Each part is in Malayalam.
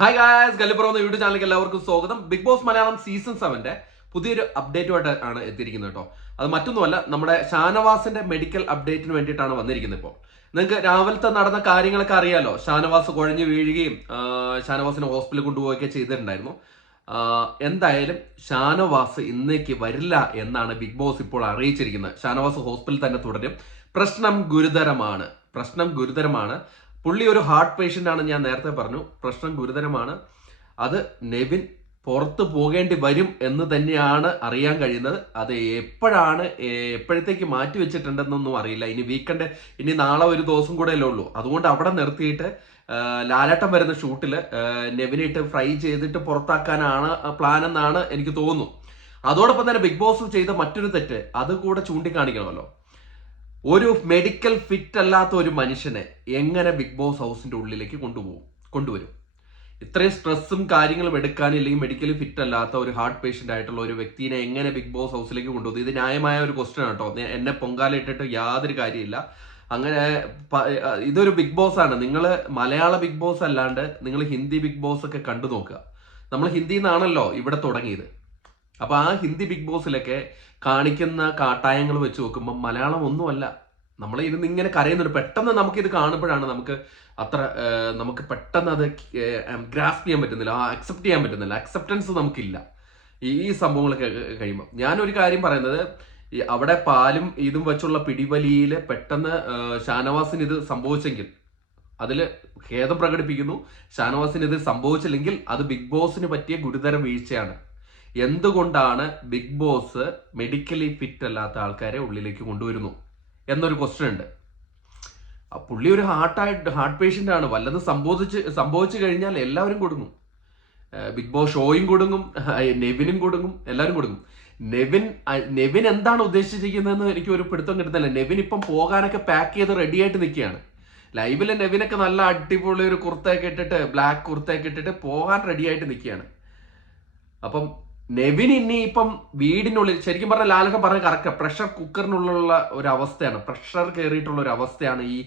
ഹായ് ഗായ്സ്, ഗല്ലിപ്പുറം എന്ന യൂട്യൂബ് ചാനലിലേക്ക് എല്ലാവർക്കും സ്വാഗതം. ബിഗ് ബോസ് മലയാളം സീസൺ 7 പുതിയൊരു അപ്ഡേറ്റുമായിട്ട് ആണ് എത്തിയിരിക്കുന്നത് കേട്ടോ. അത് മറ്റൊന്നുമല്ല, നമ്മുടെ ഷാനവാസിന്റെ മെഡിക്കൽ അപ്ഡേറ്റിന് വേണ്ടിയിട്ടാണ് വന്നിരിക്കുന്നത്. ഇപ്പോൾ നിങ്ങൾക്ക് രാവിലത്തെ നടന്ന കാര്യങ്ങളൊക്കെ അറിയാലോ. ഷാനവാസ് കുഴഞ്ഞു വീഴുകയും ഷാനവാസിനെ ഹോസ്പിറ്റലിൽ കൊണ്ടുപോവുകയൊക്കെ ചെയ്തിട്ടുണ്ടായിരുന്നു. എന്തായാലും ഷാനവാസ് ഇന്നേക്ക് വരില്ല എന്നാണ് ബിഗ് ബോസ് ഇപ്പോൾ അറിയിച്ചിരിക്കുന്നത്. ഷാനവാസ് ഹോസ്പിറ്റലിൽ തന്നെ തുടരും. പ്രശ്നം ഗുരുതരമാണ്. പുള്ളി ഒരു ഹാർട്ട് പേഷ്യന്റ് ആണ്, ഞാൻ നേരത്തെ പറഞ്ഞു. പ്രശ്നം ഗുരുതരമാണ്. അത് നെവിൻ പുറത്തു പോകേണ്ടി വരും എന്ന് തന്നെയാണ് അറിയാൻ കഴിയുന്നത്. അത് എപ്പോഴത്തേക്ക് മാറ്റി വെച്ചിട്ടുണ്ടെന്നൊന്നും അറിയില്ല. ഇനി നാളെ ഒരു ദിവസം കൂടെ അല്ലേ ഉള്ളൂ. അതുകൊണ്ട് അവിടെ നിർത്തിയിട്ട് ലാലേട്ടൻ വരുന്ന ഷൂട്ടിൽ നെവിനിട്ട് ഫ്രൈ ചെയ്തിട്ട് പുറത്താക്കാനാണ് പ്ലാൻ എന്നാണ് എനിക്ക് തോന്നുന്നു. അതോടൊപ്പം തന്നെ ബിഗ് ബോസ് ചെയ്ത മറ്റൊരു തെറ്റ് അത് കൂടെ ചൂണ്ടിക്കാണിക്കണമല്ലോ. ഒരു മെഡിക്കൽ ഫിറ്റ് അല്ലാത്ത ഒരു മനുഷ്യനെ എങ്ങനെ ബിഗ് ബോസ് ഹൗസിന്റെ ഉള്ളിലേക്ക് കൊണ്ടുവരും? ഇത്രയും സ്ട്രെസ്സും കാര്യങ്ങളും എടുക്കാനില്ലെങ്കിൽ മെഡിക്കലി ഫിറ്റ് അല്ലാത്ത ഒരു ഹാർട്ട് പേഷ്യന്റ് ആയിട്ടുള്ള ഒരു വ്യക്തിനെ എങ്ങനെ ബിഗ് ബോസ് ഹൗസിലേക്ക് കൊണ്ടുപോകും? ഇത് ന്യായമായ ഒരു ക്വസ്റ്റ്യൻ ആണ് കേട്ടോ. എന്നെ പൊങ്കാല ഇട്ടിട്ട് യാതൊരു കാര്യമില്ല. അങ്ങനെ ഇതൊരു ബിഗ് ബോസ് ആണ്. നിങ്ങൾ മലയാള ബിഗ് ബോസ് അല്ലാണ്ട് നിങ്ങൾ ഹിന്ദി ബിഗ് ബോസ് ഒക്കെ കണ്ടു നോക്കുക. നമ്മൾ ഹിന്ദിയിൽ നിന്നാണല്ലോ ഇവിടെ തുടങ്ങിയത്. അപ്പൊ ആ ഹിന്ദി ബിഗ് ബോസിലൊക്കെ കാണിക്കുന്ന കാട്ടായങ്ങൾ വെച്ച് നോക്കുമ്പോൾ മലയാളം ഒന്നുമല്ല. നമ്മൾ ഇരുന്ന് ഇങ്ങനെ കരയുന്നുണ്ട്. പെട്ടെന്ന് നമുക്കിത് കാണുമ്പോഴാണ് നമുക്ക് പെട്ടെന്ന് അത് ഗ്രാസ്പ് ചെയ്യാൻ പറ്റുന്നില്ല, അക്സെപ്റ്റ് ചെയ്യാൻ പറ്റുന്നില്ല. അക്സെപ്റ്റൻസ് നമുക്കില്ല ഈ സംഭവങ്ങളൊക്കെ കഴിയുമ്പോൾ. ഞാനൊരു കാര്യം പറയുന്നത്, അവിടെ പാലും ഇതും വെച്ചുള്ള പിടിവലിയിൽ പെട്ടെന്ന് ഷാനവാസിന് ഇത് സംഭവിച്ചെങ്കിൽ അതിൽ ഖേദം പ്രകടിപ്പിക്കുന്നു. ഷാനവാസിന് ഇത് സംഭവിച്ചില്ലെങ്കിൽ അത് ബിഗ് ബോസിന് പറ്റിയ ഗുരുതര വീഴ്ചയാണ്. എന്തുകൊണ്ടാണ് ബിഗ് ബോസ് മെഡിക്കലി ഫിറ്റ് അല്ലാത്ത ആൾക്കാരെ ഉള്ളിലേക്ക് കൊണ്ടുവരുന്നു എന്നൊരു ക്വസ്റ്റ്യൻ ഉണ്ട്. പുള്ളി ഒരു ഹാർട്ട് പേഷ്യന്റ് ആണ്. വല്ലതും സംഭവിച്ചു കഴിഞ്ഞാൽ എല്ലാവരും കൊടുങ്ങും. ബിഗ് ബോസ് ഷോയും കൊടുങ്ങും, നെവിനും കൊടുങ്ങും, എല്ലാവരും കൊടുങ്ങും. നെവിൻ എന്താണ് ഉദ്ദേശിച്ചിരിക്കുന്നതെന്ന് എനിക്ക് ഒരു പിടുത്തം കിട്ടുന്നില്ല. നെവിൻ ഇപ്പം പോകാനൊക്കെ പാക്ക് ചെയ്ത് റെഡി ആയിട്ട് നിൽക്കുകയാണ്. ലൈവിലെ നെവിനൊക്കെ നല്ല അടിപൊളി ഒരു കുർത്തയൊക്കെ ഇട്ടിട്ട്, ബ്ലാക്ക് കുർത്തയൊക്കെ ഇട്ടിട്ട് പോകാൻ റെഡി ആയിട്ട് നിൽക്കുകയാണ്. അപ്പം നെവിൻ ഇനി ഇപ്പം വീടിനുള്ളിൽ, ശരിക്കും പറഞ്ഞാൽ ലാലൊക്കെ പറഞ്ഞ കറക്റ്റ്, പ്രഷർ കുക്കറിനുള്ള ഒരു അവസ്ഥയാണ്, പ്രഷർ കയറിയിട്ടുള്ള ഒരു അവസ്ഥയാണ് ഈ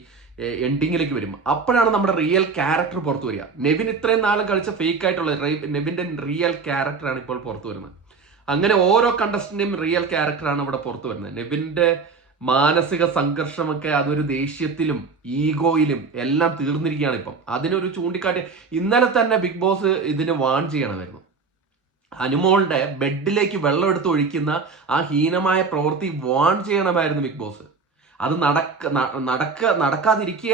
എൻഡിങ്ങിലേക്ക് വരും. അപ്പോഴാണ് നമ്മുടെ റിയൽ ക്യാരക്ടർ പുറത്തു വരിക. നെവിൻ ഇത്രയും നാളും കളിച്ച ഫേക്ക് ആയിട്ടുള്ള നെവിന്റെ റിയൽ ക്യാരക്ടറാണ് ഇപ്പോൾ പുറത്തു വരുന്നത്. അങ്ങനെ ഓരോ കണ്ടസ്റ്റന്റിന്റെയും റിയൽ ക്യാരക്ടറാണ് ഇവിടെ പുറത്തു വരുന്നത്. നെവിന്റെ മാനസിക സംഘർഷമൊക്കെ അതൊരു ദേഷ്യത്തിലും ഈഗോയിലും എല്ലാം തീർന്നിരിക്കുകയാണ് ഇപ്പം. അതിനൊരു ചൂണ്ടിക്കാട്ടി ഇന്നലെ തന്നെ ബിഗ് ബോസ് ഇതിന് വാൺ ചെയ്യണമായിരുന്നു. അനുമോളുടെ ബെഡിലേക്ക് വെള്ളം എടുത്ത് ഒഴിക്കുന്ന ആ ഹീനമായ പ്രവൃത്തി വാൺ ചെയ്യണമായിരുന്നു ബിഗ് ബോസ്. അത് നടക്കാതിരിക്കുക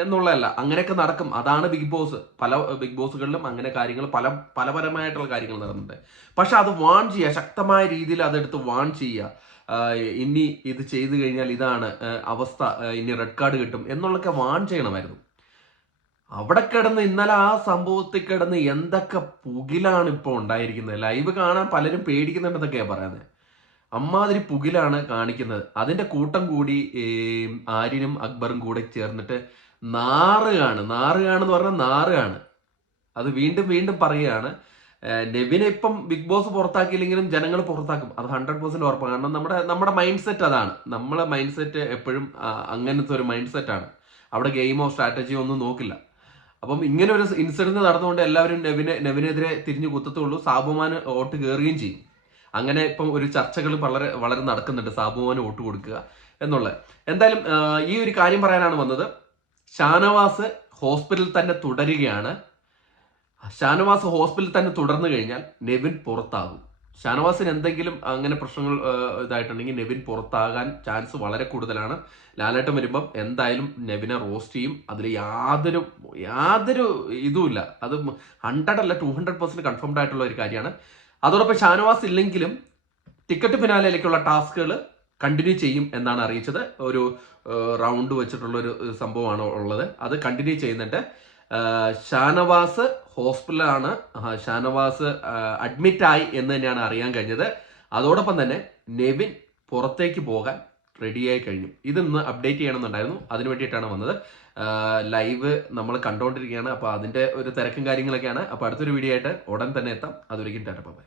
എന്നുള്ളതല്ല, അങ്ങനെയൊക്കെ നടക്കും. അതാണ് ബിഗ് ബോസ്. പല ബിഗ് ബോസുകളിലും അങ്ങനെ കാര്യങ്ങൾ പലപരമായിട്ടുള്ള കാര്യങ്ങൾ നടന്നിട്ടുണ്ട്. പക്ഷെ അത് വാൺ ചെയ്യുക, ശക്തമായ രീതിയിൽ അതെടുത്ത് വാൺ ചെയ്യുക. ഇനി ഇത് ചെയ്തു കഴിഞ്ഞാൽ ഇതാണ് അവസ്ഥ, ഇനി റെഡ് കാർഡ് കിട്ടും എന്നുള്ളതൊക്കെ വാൺ ചെയ്യണമായിരുന്നു. അവിടെ കിടന്ന് ഇന്നലെ ആ സംഭവത്തിൽ കിടന്ന് എന്തൊക്കെ പുകിലാണ് ഇപ്പോൾ ഉണ്ടായിരിക്കുന്നത്. ലൈവ് കാണാൻ പലരും പേടിക്കുന്നുണ്ടെന്നൊക്കെയാണ് പറയുന്നത്. അമ്മാതിരി പുകിലാണ് കാണിക്കുന്നത്. അതിന്റെ കൂട്ടം കൂടി ആര്യനും അക്ബറും കൂടെ ചേർന്നിട്ട് നാറുകാണെന്ന് പറഞ്ഞാൽ നാറുകാണ്. അത് വീണ്ടും വീണ്ടും പറയുകയാണ്. നെവിനെ ഇപ്പം ബിഗ് ബോസ് പുറത്താക്കിയില്ലെങ്കിലും ജനങ്ങൾ പുറത്താക്കും, അത് 100% ഉറപ്പാണ്. കാരണം നമ്മുടെ മൈൻഡ് സെറ്റ് അതാണ്. നമ്മളെ മൈൻഡ് സെറ്റ് എപ്പോഴും അങ്ങനത്തെ ഒരു മൈൻഡ് സെറ്റാണ്. അവിടെ ഗെയിമോ സ്ട്രാറ്റജിയോ ഒന്നും നോക്കില്ല. അപ്പം ഇങ്ങനെ ഒരു ഇൻസിഡന്റ് നടന്നുകൊണ്ട് എല്ലാവരും നെവിനെതിരെ തിരിഞ്ഞു കുത്തത്തുള്ളൂ. സാബുമാന് വോട്ട് കയറുകയും ചെയ്യും. അങ്ങനെ ഇപ്പം ഒരു ചർച്ചകൾ വളരെ വളരെ നടക്കുന്നുണ്ട്, സാബുമാന് വോട്ട് കൊടുക്കുക എന്നുള്ളത്. എന്തായാലും ഈ ഒരു കാര്യം പറയാനാണ് വന്നത്. ഷാനവാസ് ഹോസ്പിറ്റലിൽ തന്നെ തുടരുകയാണ്. ഷാനവാസ് ഹോസ്പിറ്റലിൽ തന്നെ തുടർന്നു കഴിഞ്ഞാൽ നെവിൻ പുറത്താകും. ഷാനവാസിന് എന്തെങ്കിലും അങ്ങനെ പ്രശ്നങ്ങൾ ഇതായിട്ടുണ്ടെങ്കിൽ നെവിൻ പുറത്താകാൻ ചാൻസ് വളരെ കൂടുതലാണ്. ലാലേട്ടൻ വരുമ്പം എന്തായാലും നെവിനെ റോസ്റ്റ് ചെയ്യും. അതിൽ യാതൊരു ഇതുമില്ല. അത് 100 അല്ല 200% കൺഫേംഡ് ആയിട്ടുള്ള ഒരു കാര്യമാണ്. അതോടൊപ്പം ഷാനവാസ് ഇല്ലെങ്കിലും ടിക്കറ്റ് ഫിനാലയിലേക്കുള്ള ടാസ്കുകൾ കണ്ടിന്യൂ ചെയ്യും എന്നാണ് അറിയിച്ചത്. ഒരു റൗണ്ട് വെച്ചിട്ടുള്ള ഒരു സംഭവമാണ് ഉള്ളത്. അത് കണ്ടിന്യൂ ചെയ്യുന്നുണ്ട്. ഷാനവാസ് ഹോസ്പിറ്റലാണ്, ഷാനവാസ് അഡ്മിറ്റായി എന്ന് തന്നെയാണ് അറിയാൻ കഴിഞ്ഞത്. അതോടൊപ്പം തന്നെ നെവിൻ പുറത്തേക്ക് പോകാൻ റെഡിയായി കഴിഞ്ഞു. ഇതൊന്ന് അപ്ഡേറ്റ് ചെയ്യണമെന്നുണ്ടായിരുന്നു, അതിന് വേണ്ടിയിട്ടാണ് വന്നത്. ലൈവ് നമ്മൾ കണ്ടുകൊണ്ടിരിക്കുകയാണ്. അപ്പോൾ അതിൻ്റെ ഒരു തിരക്കും കാര്യങ്ങളൊക്കെയാണ്. അപ്പോൾ അടുത്തൊരു വീഡിയോ ആയിട്ട് ഉടൻ തന്നെ എത്താം. അതുവരെയും ടാറ്റ ബൈ.